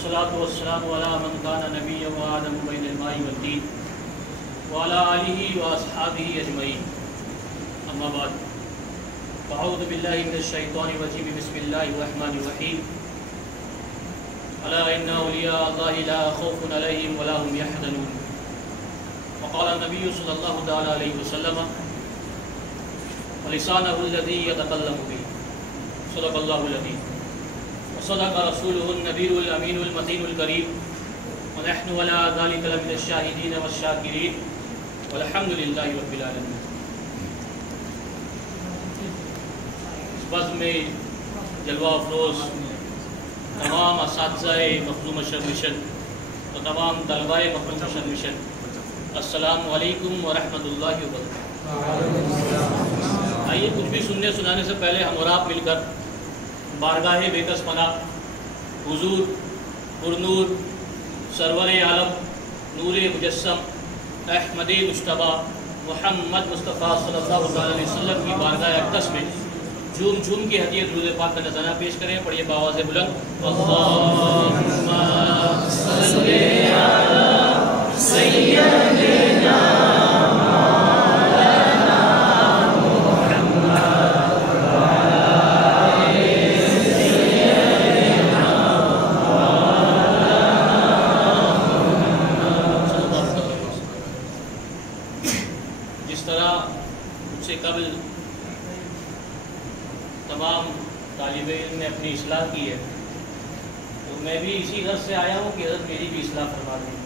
والصلاة والسلام على من كان نبيا وآدم بين الماء والدين وعلى آله وأصحابه أجمعين. أما بعد، فأعوذ بالله من الشيطان الرجيم. بسم الله الرحمن الرحيم. ألا إن أولياء الله لا خوف عليهم ولا هم يحزنون. وقال النبي صلى الله تعالى عليه وسلم: ولسانه الذي يتكلم به. صدق الله العظيم وصدق رسوله النبي الأمين المتين الكريم، ونحن على ذلك لمن الشاهدين والشاكرين، والحمد لله رب العالمين. اس بزم میں جلوہ افروز تمام اساتذہ مخزوم اشرف مشن اور تمام طلباء مخزوم اشرف مشن، السلام علیکم ورحمۃ اللہ وبرکاتہ. آئیے کچھ بھی سننے سنانے سے پہلے ہم اور آپ مل کر بارگاہ بےکس پناہ حضور پرنور سرور عالم نور مجسم احمد مجتبیٰ محمد مصطفیٰ صلی اللہ علیہ وسلم کی بارگاہ اقدس میں جھوم جھوم کے ہدیہ درود پاک کا نذرانہ پیش کریں. پڑھیے بآواز بلند: اللہم صلی علی سیدنا تمام طالب علم نے اپنی اصلاح کی ہے، تو میں بھی اسی غرض سے آیا ہوں کہ حضرت میری بھی اصلاح فرما دیں.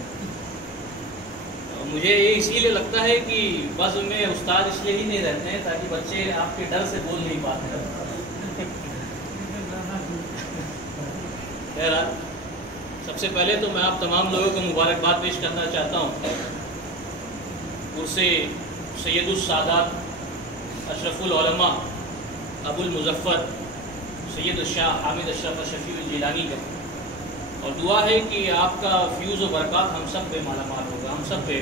مجھے یہ اسی لیے لگتا ہے کہ بس میں استاد اس لیے ہی نہیں رہتے ہیں تاکہ بچے آپ کے ڈر سے بول نہیں پاتے. بہرحال سب سے پہلے تو میں آپ تمام لوگوں کو مبارکباد پیش کرنا چاہتا ہوں. اسے سید السادات اشرف العلماء ابو المظفر سید الشاہ حامد اشرف شفیع الجیلانی کا، اور دعا ہے کہ آپ کا فیوز و برکات ہم سب پہ مالا مال ہوگا، ہم سب پہ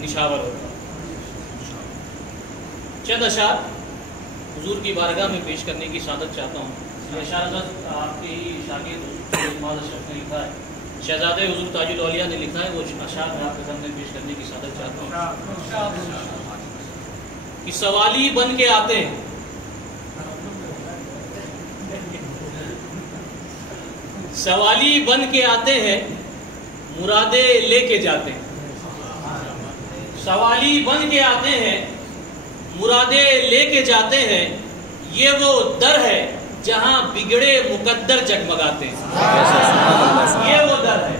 نشاور ہوگا. چند اشعار حضور کی بارگاہ میں پیش کرنے کی سعادت چاہتا ہوں. یہ اشعار حضرت آپ کے ہی شاگرد حضرت اشرف نے لکھا ہے، شہزادے حضور تاج الاولیاء نے لکھا ہے. وہ اشعار میں آپ کے سامنے پیش کرنے کی سعادت چاہتا ہوں. کہ سوالی بن کے آتے ہیں، سوالی بن کے آتے ہیں، مرادیں لے کے جاتے ہیں. سوالی بن کے آتے ہیں، مرادیں لے کے جاتے ہیں. یہ وہ در ہے جہاں بگڑے مقدر جگمگاتے ہیں. یہ وہ در ہے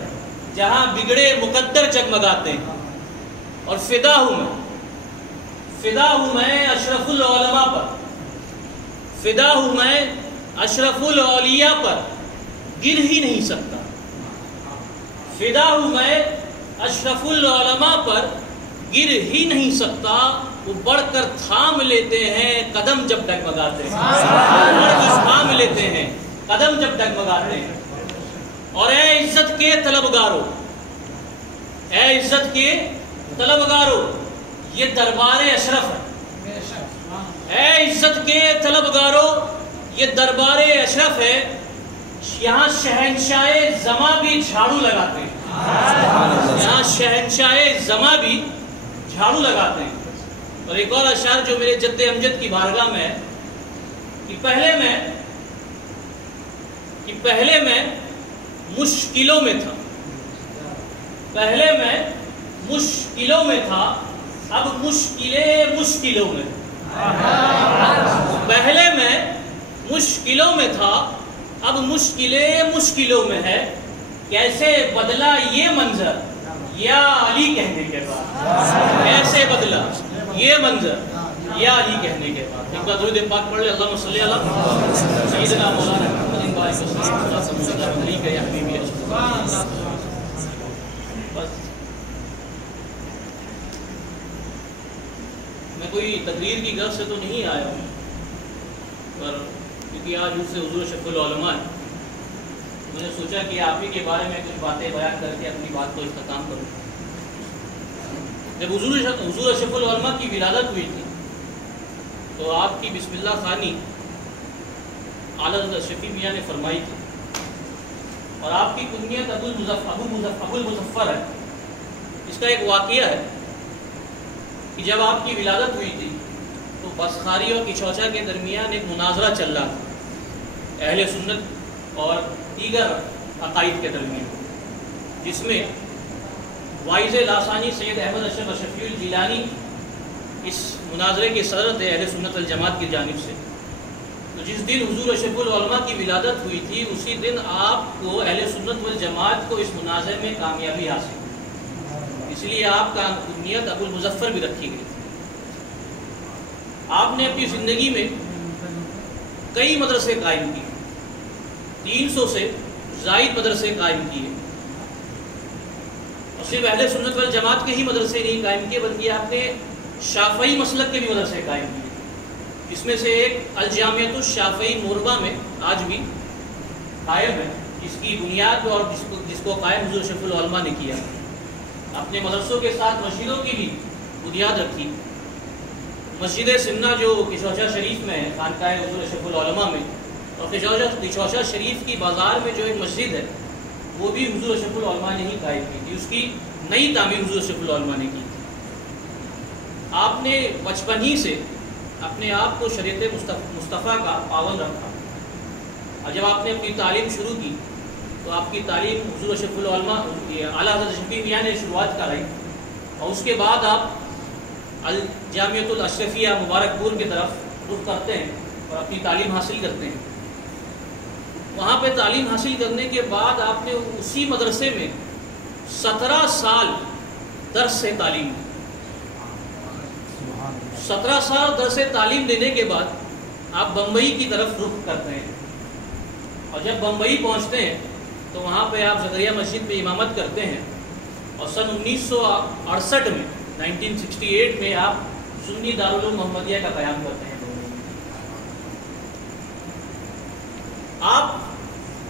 جہاں بگڑے مقدر جگمگاتے ہیں. اور فدا ہوں میں اشرف العلماء پر، فدا ہوں میں اشرف الاولیاء پر، گر ہی نہیں سکتا. فدا ہوں میں اشرف العلماء پر، گر ہی نہیں سکتا. وہ بڑھ کر تھام لیتے ہیں قدم جب ڈگمگاتے ہیں. بڑھ کر تھام لیتے ہیں قدم جب ڈگمگاتے ہیں. اور اے عزت کے طلبگاروں، اے عزت کے طلبگاروں، یہ دربار اشرف ہے. اے عزت کے طلبگاروں، یہ دربار اشرف ہے. یہاں شہنشاہ زماں بھی جھاڑو لگاتے ہیں. یہاں شہنشاہ زماں بھی جھاڑو لگاتے ہیں. اور ایک اور اشعار جو میرے جد امجد کی بارگاہ میں ہے کہ پہلے میں مشکلوں میں تھا، پہلے میں مشکلوں میں تھا، اب مشکلوں میں. پہلے میں مشکلوں میں تھا، اب مشکلوں میں ہے. کیسے بدلا یہ منظر یا علی کہنے کے بعد. کیسے بدلا یہ منظر یا علی کہنے کے بعد. ایک بار درود پاک پڑھ لے. اللہم صلی علی سیدنا مولانا محمد علی کا یا حبیبی. بس میں کوئی تقریر کی غرض سے تو نہیں آیا ہوں، پر کیونکہ آج اس سے حضور اشرف العلماء ہے، میں نے سوچا کہ آپ ہی کے بارے میں کچھ باتیں بیان کر کے اپنی بات کو اختتام کروں. جب حضور اشرف العلماء کی ولادت ہوئی تھی تو آپ کی بسم اللہ خوانی اعلیٰ حضرت شفیع میاں نے فرمائی تھی. اور آپ کی کنیت ابو المظفر ہے۔ اس کا ایک واقعہ ہے کہ جب آپ کی ولادت ہوئی تھی تو بسخاری اور کچوچا کے درمیان ایک مناظرہ چل رہا تھا اہل سنت اور دیگر عقائد کے درمیان، جس میں وائز لاسانی سید احمد اشرف اشرفی الجیلانی اس مناظرے کے صدر تھے اہل سنت والجماعت کی جانب سے۔ تو جس دن حضور اشرف العلماء کی ولادت ہوئی تھی اسی دن آپ کو اہل سنت والجماعت کو اس مناظرے میں کامیابی حاصل ہوئی، اس لیے آپ کا کنیت ابو المظفر بھی رکھی گئی۔ آپ نے اپنی زندگی میں کئی مدرسے قائم کیے، 300 سے زائد مدرسے قائم کیے، اور صرف اہل سنت والجماعت کے ہی مدرسے نہیں قائم کیے بلکہ آپ نے شافعی مسلک کے بھی مدرسے قائم کیے، جس میں سے ایک الجامعۃ الشافعی موربہ میں آج بھی قائم ہے، جس کی بنیاد اور جس کو قائم حضور اشرف العلماء نے کیا۔ اپنے مدرسوں کے ساتھ مسجدوں کی بھی بنیاد رکھی۔ مسجد سمنا جو کچوچا شریف میں ہے، خانقاہ حضور اشرف العلماء میں، اور کچوچا شریف کی بازار میں جو ایک مسجد ہے وہ بھی حضور اشرف العلماء نے ہی قائم کی تھی، اس کی نئی تعمیر حضور اشرف العلماء نے کی تھی۔ آپ نے بچپن ہی سے اپنے آپ کو شریعت مصطفیٰ کا پابند رکھا، اور جب آپ نے اپنی تعلیم شروع کی تو آپ کی تعلیم حضور اشرف العلماء اعلیٰ حضرت شفیع میاں نے شروعات کرائی، اور اس کے بعد آپ الجامعۃ الاشرفیہ مبارک پور کی طرف رخ کرتے ہیں اور اپنی تعلیم حاصل کرتے ہیں۔ وہاں پہ تعلیم حاصل کرنے کے بعد آپ نے اسی مدرسے میں 17 سال درس سے تعلیم دی۔ 17 سال درس تعلیم دینے کے بعد آپ بمبئی کی طرف رخ کرتے ہیں، اور جب بمبئی پہنچتے ہیں تو وہاں پہ آپ زکریا مسجد میں امامت کرتے ہیں، اور سن 1968 میں 1968 میں آپ سنی دارالعلوم محمدیہ کا قیام کرتے ہیں۔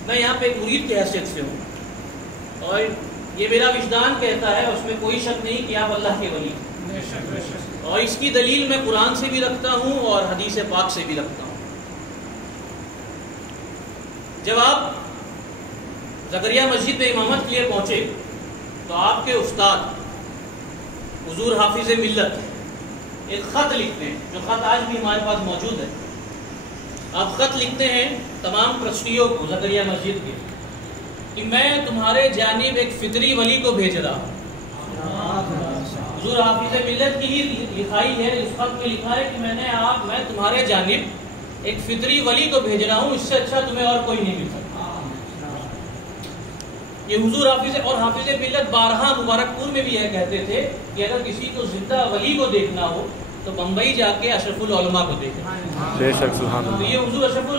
میں یہاں پہ ایک مرید کی حیثیت سے ہوں، اور یہ میرا وجدان کہتا ہے، اس میں کوئی شک نہیں کہ آپ اللہ کے ولی ہیں، اور اس کی دلیل میں قرآن سے بھی رکھتا ہوں اور حدیث پاک سے بھی رکھتا ہوں۔ جب آپ زکریا مسجد میں امامت کے لیے پہنچے تو آپ کے استاد حضور حافظ ملت ایک خط لکھتے ہیں، جو خط آج بھی ہمارے پاس موجود ہے۔ آپ خط لکھتے ہیں تمام ٹرسٹیوں کو زکریا مسجد کے کہ میں تمہارے جانب ایک فطری ولی کو بھیج رہا ہوں۔ حضور حافظ ملت کی ہی لکھائی ہے، اس خط میں لکھا ہے کہ میں تمہارے جانب ایک فطری ولی کو بھیج رہا ہوں، اس سے اچھا تمہیں اور کوئی نہیں مل سکتا۔ یہ حضور حافظ ملت بارہا مبارک پور میں بھی یہ کہتے تھے کہ اگر کسی کو زندہ ولی کو دیکھنا ہو تو بمبئی جا کے اشرف العلماء کو دیکھیں۔ بے شک سبحان اللہ۔ تو یہ حضور اشرف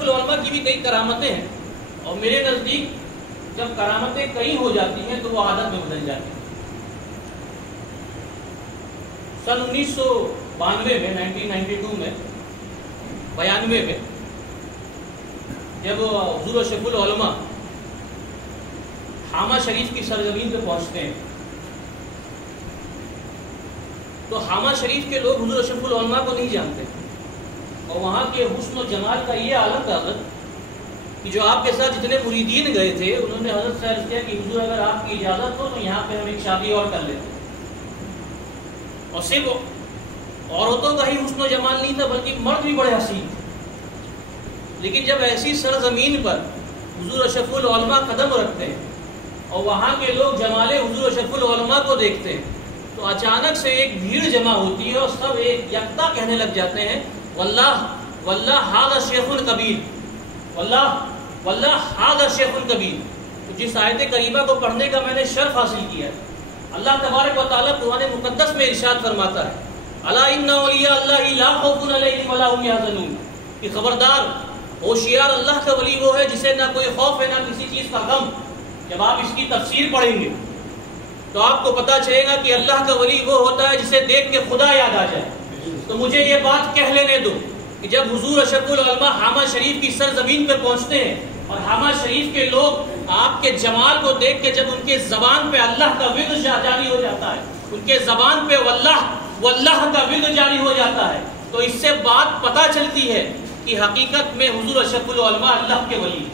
العلماء کی بھی کئی کرامتیں ہیں، اور میرے نزدیک جب کرامتیں کئی ہو جاتی ہیں تو وہ عادت میں بدل جاتی ہیں۔ سن 1992 میں 1992 میں 92 میں جب حضور اشرف العلماء حامہ شریف کی سرزمین پہ پہنچتے ہیں تو حامہ شریف کے لوگ حضور اشرف العلماء کو نہیں جانتے، اور وہاں کے حسن و جمال کا یہ عالم تھا کہ جو آپ کے ساتھ جتنے مریدین گئے تھے انہوں نے حضرت سے عرض کیا کہ حضور اگر آپ کی اجازت ہو تو یہاں پہ ہم ایک شادی اور کر لیتے ہیں۔ اور صرف عورتوں کا ہی حسن و جمال نہیں تھا بلکہ مرد بھی بڑے حسین تھے، لیکن جب ایسی سرزمین پر حضور اشرف العلماء قدم رکھتے ہیں اور وہاں کے لوگ جمال حضور اشرف العلماء کو دیکھتے ہیں تو اچانک سے ایک بھیڑ جمع ہوتی ہے اور سب ایک یکتا کہنے لگ جاتے ہیں واللہ واللہ ھذا شیخ کبیر، واللہ واللہ ھذا شیخ کبیر۔ تو جس آیت کریمہ کو پڑھنے کا میں نے شرف حاصل کیا ہے، اللہ تبارک و تعالیٰ قرآن مقدس میں ارشاد فرماتا ہے الا ان اولیاء اللہ لا خوف علیہم ولا هم یحزنون، کہ خبردار ہوشیار اللہ کا ولی وہ ہے جسے نہ کوئی خوف ہے نہ کسی چیز کا غم۔ جب آپ اس کی تفسیر پڑھیں گے تو آپ کو پتہ چلے گا کہ اللہ کا ولی وہ ہوتا ہے جسے دیکھ کے خدا یاد آ جائے۔ تو مجھے یہ بات کہہ لینے دو کہ جب حضور اشرف العلماء حامہ شریف کی سرزمین پر پہنچتے ہیں اور حامہ شریف کے لوگ آپ کے جمال کو دیکھ کے جب ان کے زبان پہ اللہ کا ورد جاری ہو جاتا ہے، ان کے زبان پہ واللہ واللہ کا ورد جاری ہو جاتا ہے، تو اس سے بات پتہ چلتی ہے کہ حقیقت میں حضور اشرف العلماء اللہ کے ولی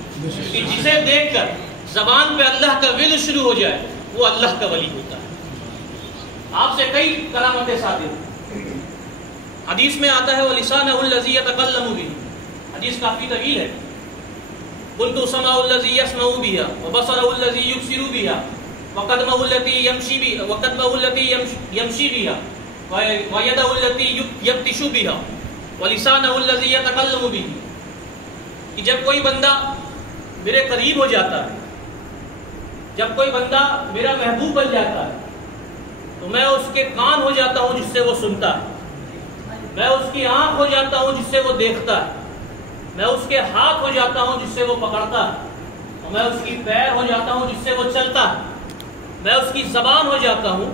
کہ جسے دیکھ کر زبان پہ اللہ کا ورد شروع ہو جائے وہ اللہ کا ولی ہوتا ہے۔ آپ سے کئی کرامتیں صادر، حدیث میں آتا ہے وَلِسَانَهُ الَّذِي يَتَكَلَّمُ بِهِ، حدیث کافی طویل ہے، قُلْتُ سَمْعُهُ الَّذِي يَسْمَعُ بِهَا وَبَصَرُهُ الَّذِي يُبْصِرُ بِهَا وَقَدَمُهُ الَّتِي يَمْشِي بِهَا وَيَدَهُ الَّتِي يَبْطِشُ بِهَا وَلِسَانَهُ الَّذِي يَتَكَلَّمُ بِهِ، کہ جب کوئی بندہ میرے قریب ہو جاتا ہے، جب کوئی بندہ میرا محبوب بن جاتا ہے تو میں اس کے کان ہو جاتا ہوں جس سے وہ سنتا ہے، میں اس کی آنکھ ہو جاتا ہوں جس سے وہ دیکھتا ہے، میں اس کے ہاتھ ہو جاتا ہوں جس سے وہ پکڑتا ہے، اور میں اس کی پیر ہو جاتا ہوں جس سے وہ چلتا ہے، میں اس کی زبان ہو جاتا ہوں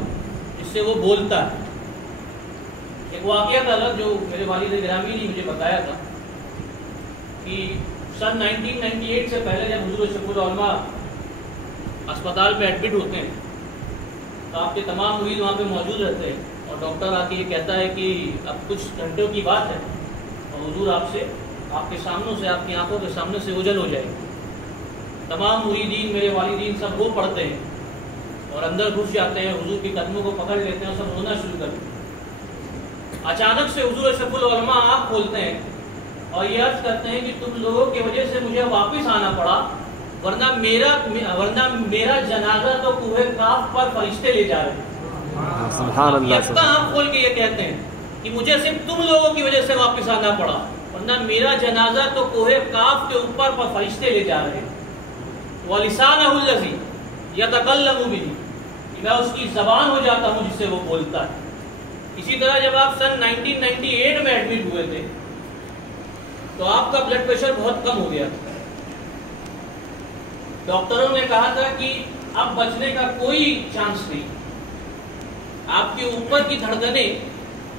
جس سے وہ بولتا ہے۔ ایک واقعہ تھا جو میرے والد گرامی نے مجھے بتایا تھا کہ سن 1998 سے پہلے جب حضور اشرف العلماء اسپتال میں ایڈمٹ ہوتے ہیں تو آپ کے تمام مرید وہاں پہ موجود رہتے ہیں، اور ڈاکٹر آ کے یہ کہتا ہے کہ اب کچھ گھنٹوں کی بات ہے اور حضور آپ کے سامنے سے، آپ کی آنکھوں کے سامنے سے اوجھل ہو جائے گی۔ تمام مریدین، میرے والدین سب رو پڑتے ہیں اور اندر گھس جاتے ہیں، حضور کے قدموں کو پکڑ لیتے ہیں اور سب رونا شروع کر دیتے ہیں۔ اچانک سے حضور اشرف العلماء آنکھ کھولتے ہیں اور یہ عرض کرتے ہیں کہ تم لوگوں کی وجہ سے مجھے واپس آنا پڑا، ورنہ میرا جنازہ تو کوہ کاف پر فرشتے لے جا رہے ہیں۔ سبحان اللہ۔ یکتا آنکھ کھول کے یہ کہتے ہیں کہ مجھے صرف تم لوگوں کی وجہ سے واپس آنا پڑا، ورنہ میرا جنازہ تو کوہ کاف کے اوپر پر فرشتے لے جا رہے ہیں۔ وَلِسَانَهُ الَّذِي يَتَكَلَّمُ بِهِ، کہ میں اس کی زبان ہو جاتا ہوں جس سے وہ بولتا ہے۔ اسی طرح جب آپ سن 1998 میں ایڈمٹ ہوئے تھے تو آپ کا بلڈ پریشر بہت کم ہو گیا تھا، ڈاکٹروں نے کہا تھا کہ اب بچنے کا کوئی چانس نہیں، آپ کے اوپر کی دھڑکنیں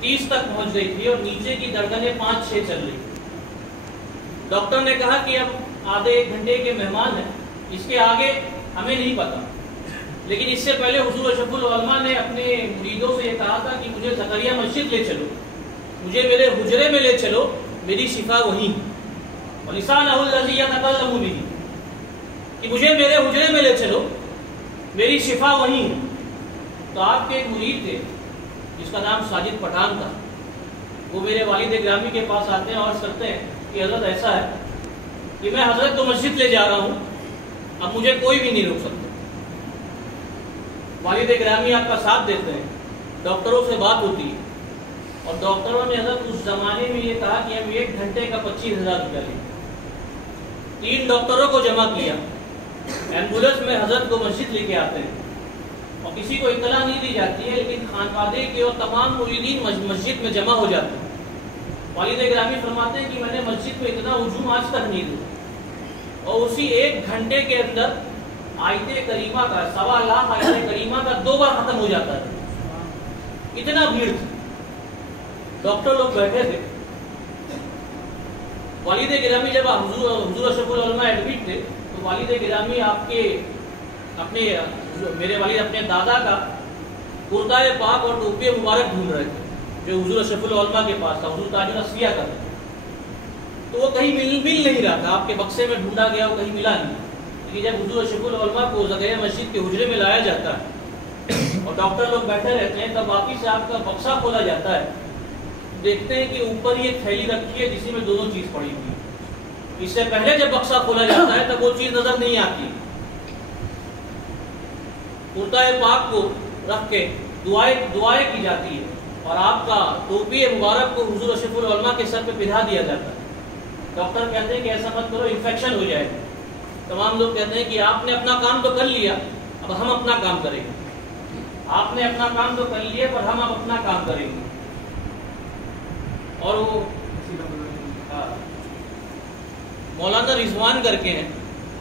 30 تک پہنچ گئی تھی اور نیچے کی دھڑکنیں 5-6 چل رہی تھی۔ ڈاکٹر نے کہا کہ اب آدھے ایک گھنٹے کے مہمان ہیں، اس کے آگے ہمیں نہیں پتا، لیکن اس سے پہلے حضور اشرف العلماء نے اپنے مریدوں سے یہ کہا تھا کہ مجھے زکریا مسجد لے چلو، مجھے میرے حجرے میں لے چلو، میری شفا وہیں۔ وَلِسَانَهُ الَّذِي يَتَكَلَّمُ بِهِ، کہ مجھے میرے حجرے میں لے چلو، میری شفا وہیں۔ تو آپ کے ایک مرید تھے جس کا نام ساجد پٹھان تھا، وہ میرے والد گرامی کے پاس آتے ہیں اور عرض کرتے ہیں کہ حضرت ایسا ہے کہ میں حضرت کو مسجد لے جا رہا ہوں، اب مجھے کوئی بھی نہیں روک سکتا۔ والد گرامی آپ کا ساتھ دیتے ہیں، ڈاکٹروں سے بات ہوتی ہے اور ڈاکٹروں نے حضرت اس زمانے میں یہ کہا کہ ہم 1 گھنٹے کا 25,000 روپیہ لیں۔ 3 ڈاکٹروں کو جمع کیا، ایمبولینس میں حضرت کو مسجد لے کے آتے ہیں اور کسی کو اطلاع نہیں دی جاتی ہے، لیکن خانوادے کے اور تمام مریدین مسجد میں جمع ہو جاتے ہیں۔ والد گرامی فرماتے ہیں کہ میں نے مسجد میں اتنا ہجوم آج تک نہیں دیکھا، اور اسی 1 گھنٹے کے اندر آیت کریمہ کا 1.25 لاکھ آیت کریمہ کا 2 بار ختم ہو جاتا ہے، اتنا بھیڑ تھی۔ ڈاکٹر لوگ بیٹھے تھے، والد گرامی جب حضور اشرف العلماء ایڈمٹ تھے تو والد گرامی میرے والد اپنے دادا کا کرتا پاک اور ٹوپی مبارک ڈھونڈ رہے تھے جو حضور اشرف العلماء کے پاس تھا، حضور تاج الاصفیاء کا تھا، تو وہ کہیں مل نہیں رہا تھا، آپ کے بکسے میں ڈھونڈا گیا، وہ کہیں ملا نہیں۔ لیکن جب حضور اشرف العلماء کو زکریا مسجد کے حجرے میں لایا جاتا ہے اور ڈاکٹر لوگ بیٹھے رہتے ہیں، تب واپس سے آپ کا بکسا کھولا جاتا ہے، دیکھتے ہیں کہ اوپر یہ تھیلی رکھی ہے جس میں دونوں چیز پڑی ہوئی۔ اس سے پہلے جب بکسا کھولا جاتا ہے تب وہ چیز نظر نہیں آتی۔ کرتا پاک کو رکھ کے دعائیں کی جاتی ہے اور آپ کا ٹوپی مبارک کو حضور اشرف العلماء کے سر پہ پہنا دیا جاتا ہے۔ ڈاکٹر کہتے ہیں کہ ایسا مت کرو، انفیکشن ہو جائے گا۔ تمام لوگ کہتے ہیں کہ آپ نے اپنا کام تو کر لیا، اب ہم اپنا کام کریں گے۔ آپ نے اپنا کام تو کر لیا پر ہم اب اپنا کام کریں گے۔ اور وہ مولانا رضوان کر کے ہیں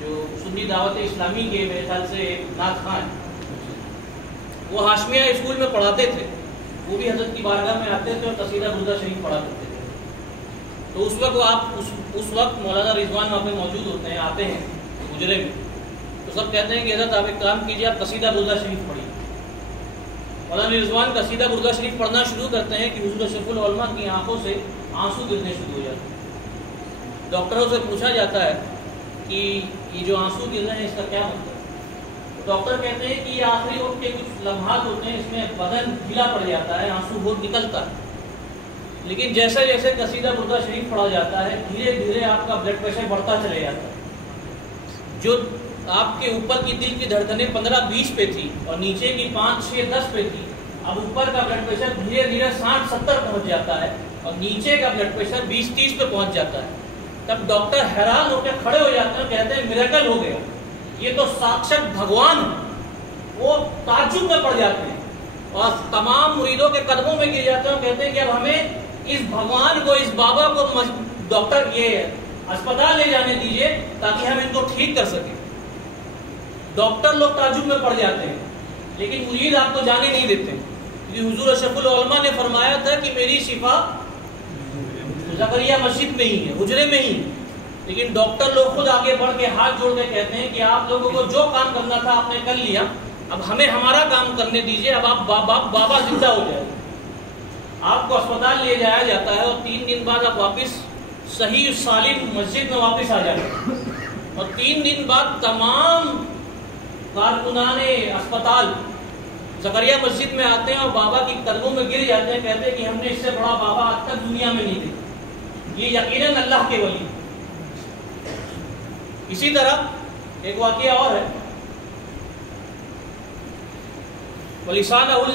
جو سنی دعوت اسلامی کے میرے خیال سے نعت خواں ہیں، وہ ہاشمیہ اسکول میں پڑھاتے تھے، وہ بھی حضرت کی بارگاہ میں آتے تھے اور قصیدہ بردا شریف پڑھا کرتے تھے۔ تو اس وقت مولانا رضوان وہاں پہ موجود ہوتے ہیں، آتے ہیں حجرے میں، تو سب کہتے ہیں کہ حضرت آپ ایک کام کیجیے، آپ قصیدہ بردا شریف پڑھیے۔ مولانا رضوان قصیدہ بردا شریف پڑھنا شروع کرتے ہیں کہ حضور اشرف العلماء کی آنکھوں سے آنسو گرنے شروع ہو جاتے ہیں۔ ڈاکٹروں سے پوچھا جاتا ہے کہ یہ جو آنسو گر رہے ہیں اس کا کیا مطلب ہے؟ ڈاکٹر کہتے ہیں کہ یہ آخری وقت کے کچھ لمحات ہوتے ہیں، اس میں بدن ڈھیلا پڑ جاتا ہے، آنسو بہت نکلتا ہے، لیکن جیسے جیسے قصیدہ بردہ شریف پڑھا جاتا ہے دھیرے دھیرے آپ کا بلڈ پریشر بڑھتا چلے جاتا ہے۔ جو آپ کے اوپر کی دل کی دھڑکنیں 15-20 پہ تھی اور نیچے کی 5-6-10 پہ تھی، اب اوپر کا بلڈ پریشر دھیرے دھیرے 60-70 پہنچ جاتا ہے اور نیچے کا بلڈ پریشر 20-30 پہ پہنچ جاتا ہے۔ تب ڈاکٹر حیران ہو کے کھڑے ہو جاتے ہیں، کہتے ہیں میریکل ہو گیا، یہ تو ساکشات بھگوان ہے۔ وہ تعجب میں پڑ جاتے ہیں اور تمام مریدوں کے قدموں میں گر جاتے ہیں اور کہتے ہیں کہ اب ہمیں اس بھگوان کو، اس بابا کو ڈاکٹر یہ اسپتال لے جانے دیجئے تاکہ ہم ان کو ٹھیک کر سکیں۔ ڈاکٹر لوگ تعجب میں پڑ جاتے ہیں، لیکن مرید آپ کو جانے نہیں دیتے، کیونکہ حضور اشرف العلماء نے فرمایا تھا کہ میری شفا زکریا مسجد میں ہی ہے، حجرے میں ہی۔ لیکن ڈاکٹر لوگ خود آگے بڑھ کے ہاتھ جوڑ کے کہتے ہیں کہ آپ لوگوں کو جو کام کرنا تھا آپ نے کر لیا، اب ہمیں ہمارا کام کرنے دیجئے، اب آپ بابا زندہ ہو جائے۔ آپ کو اسپتال لے جایا جاتا ہے اور 3 دن بعد آپ واپس صحیح سالم مسجد میں واپس آ جاتے ہیں، اور 3 دن بعد تمام کارکنان اسپتال زکریا مسجد میں آتے ہیں اور بابا کی قدموں میں گر جاتے ہیں، کہتے ہیں کہ ہم نے اس سے بڑا بابا آج تک دنیا میں نہیں دیکھا، یہ یقیناً اللہ کے ولی۔ اسی طرح ایک واقعہ اور ہے، وَلِسَانَهُ